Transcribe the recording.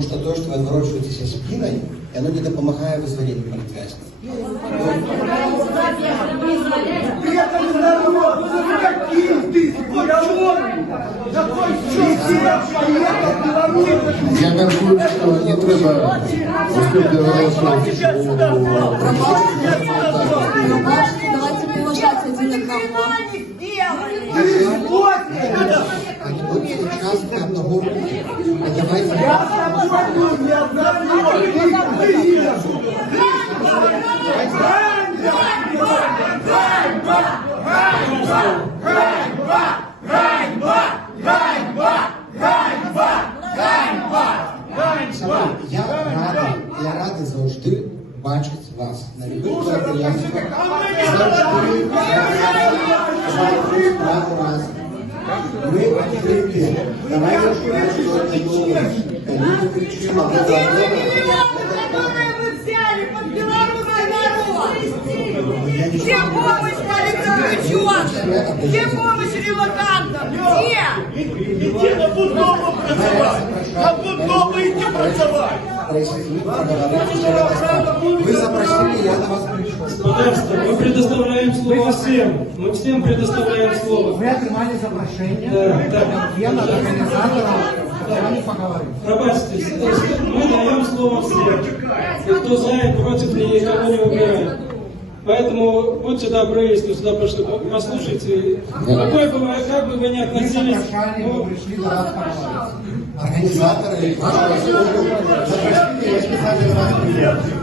Потому что то, что вы отворачиваетесь спиной, и оно не допомагает вызволению полицейского. Я мяркую, що не треба Давайте поважать один одного. Вот сейчас мы одного давайте. Я радий завжди бачити вас на любих мероприятиях. Завжди разом. Ми відкриті. Давайте люди кричимо. Где помощь полицейским? Где помощь релокантам? Где? Иди на буддому працевать! На буддому идти працевать! Вы запросили, я на вас пришел. Пожалуйста, мы предоставляем слово всем. Мы всем предоставляем слово. Вы отримали запрошение, Да. от организатора, с вами поговорим. Пробачьте, мы даем слово всем. И кто за и против, никого не выбираем. Поэтому будьте добры, если сюда пришли, послушайте. Какой бы, как бы вы ни относились, Мы пришли до вас поговорить. Организаторы, ваши запросили, я специально на вас приехал.